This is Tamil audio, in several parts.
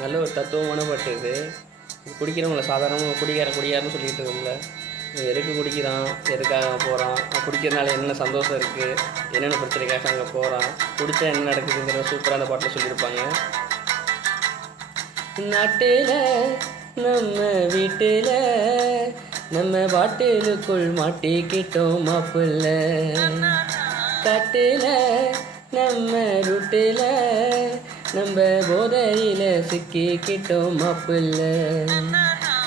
நல்ல ஒரு தத்துவமான பாட்டு இது. குடிக்கிறவங்கள சாதாரணமாக குடியாரன்னு சொல்லிகிட்டு இருக்கோம்ல, எதுக்கு குடிக்கிறான், எதுக்காக போகிறான், குடிக்கிறதுனால என்ன சந்தோஷம் இருக்குது, என்னென்ன பிரச்சனைக்காக அங்கே போகிறான், குடித்தா என்ன நடக்குதுங்கிற சூப்பராக அந்த பாட்டில் சொல்லியிருப்பாங்க. நாட்டில் நம்ம வீட்டில் நம்ம பாட்டிலுக்குள் மாட்டிக்கிட்டோம் மாப்பிள்ள, காட்டில் நம்ம ரூட்டில் நம்ம போதையில் சிக்கிக்கிட்டோம் மாப்பிள்ள.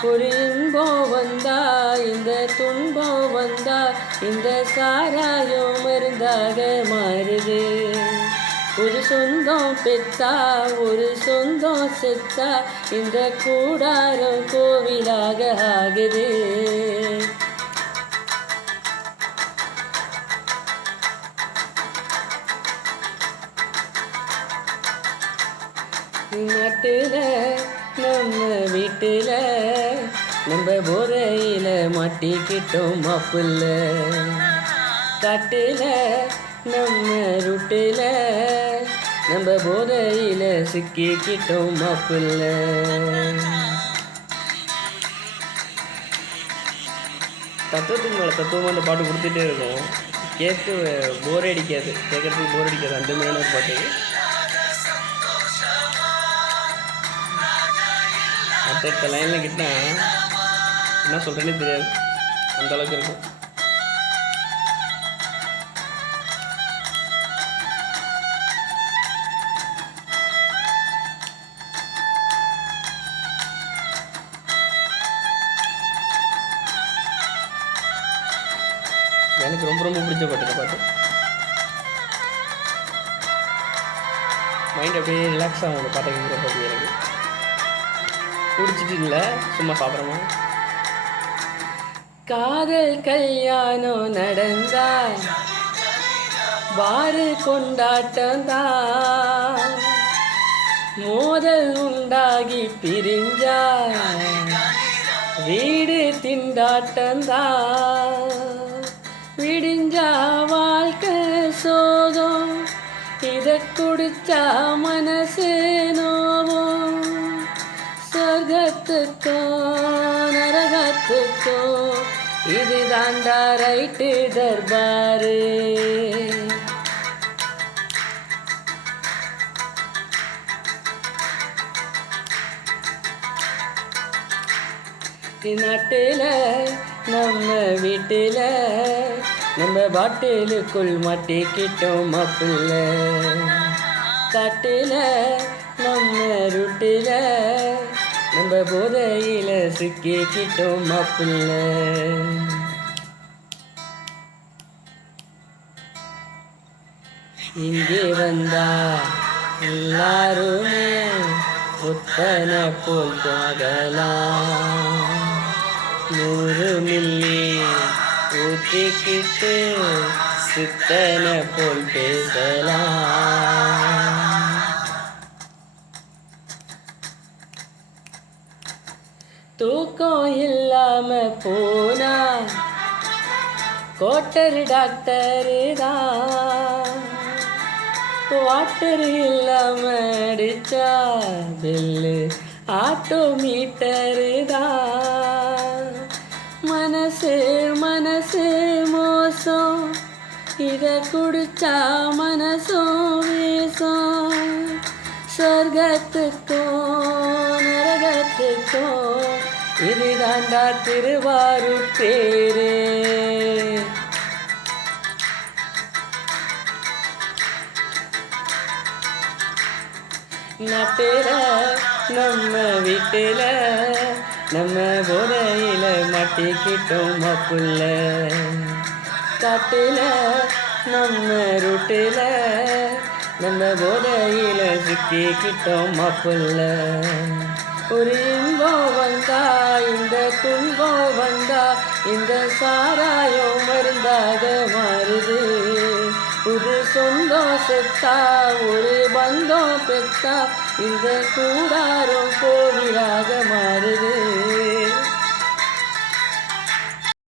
ஒரு இன்பம் வந்தா இந்த துன்பம் வந்தா இந்த சாராயம் மருந்தாக மாறுது. ஒரு சொந்தம் பெத்தா ஒரு சொந்தம் செத்தா இந்த கூடாரம் கோவிலாக ஆகுது. நாட்டில் நம்ம வீட்டில் நம்ம போதையில் மாட்டிக்கிட்டோம் மாப்பிள்ள, காட்டில் நம்ம ரூட்டில் நம்ம போதையில் சிக்கிக்கிட்டோம் மாப்பிள்ள. தத்துவத்துக்கு மேலே தத்துவமாக அந்த பாட்டு கொடுத்துட்டே இருக்கும், கேட்டு போர் அடிக்காது, கேட்குறதுக்கு போர் அடிக்காது. அந்த மாதிரியான ஒரு பாட்டு. அடுத்த லைனில் கிட்டா என்ன சொல்கிறேன்னே தெரியாது, அந்தளவுக்கு இருக்கும். எனக்கு ரொம்ப ரொம்ப பிடிச்ச பாட்டு இந்த பாட்டு. மைண்ட் அப்படியே ரிலாக்ஸ் ஆகும் அந்த பாட்டை கேட்குற பாட்டு. எனக்கு பிடிச்சிட்டு இல்லை, சும்மா சாப்பிட்றமா. காதல் கல்யாணம் நடந்தா பாரு கொண்டாட்டம்தான், மோதல் உண்டாகி பிரிஞ்சா வீடு திண்டாட்டம்தான். விடிஞ்சா வாழ்க்கை சோகம், இதை குடிச்சா மனசு நோவும். சொர்க்கத்துக்கும் நரகத்துக்கும் இது தாண்டா ரைட்டு தர்பாரு. நாட்டில் நம்ம வீட்டில் நம்ம பாட்டிலுக்குள் மாட்டிக்கிட்டோம் மாப்பிள்ள, காட்டில் நம்ம ரூட்டில் நம்ம போதையில் சிக்கிக்கிட்டோம் மாப்பிள்ள. இங்கே வந்தா எல்லாருமே புத்தனை போல் போகலாம், 100 மில்லி ஊற்றிக்கிட்டு சித்தனை போல் பேசலாம். தூக்கம் இல்லாம போனா கோட்டர் டாக்டரு தான், வாட்டர் இல்லாம அடிச்சா பில்லு ஆட்டோ மீட்டரு தான். மனசு மனசு மோசம், இதை குடிச்சா மனசும் வீசும். சொர்க்கத்துக்கும் நரகத்துக்கும் இது தாண்டா திருவாரூர் பேரு. நாட்டில் நம்ம வீட்டில் நம்ம போதையில் மாட்டிக்கிட்டோம் மாப்பிள்ள, காட்டில் நம்ம ரூட்டில் நம்ம போதையில் சிக்கிக்கிட்டோம் மாப்பிள்ள. ஒரு இன்பம் வந்தா இந்த துன்பம் வந்தா இந்த சாராயம் மருந்தாக மாறுது. ஒரு சொந்தம் செத்தா ஒரு பந்தம் பெத்தா இந்த கூடாரம் கோவிலாக மாறுது.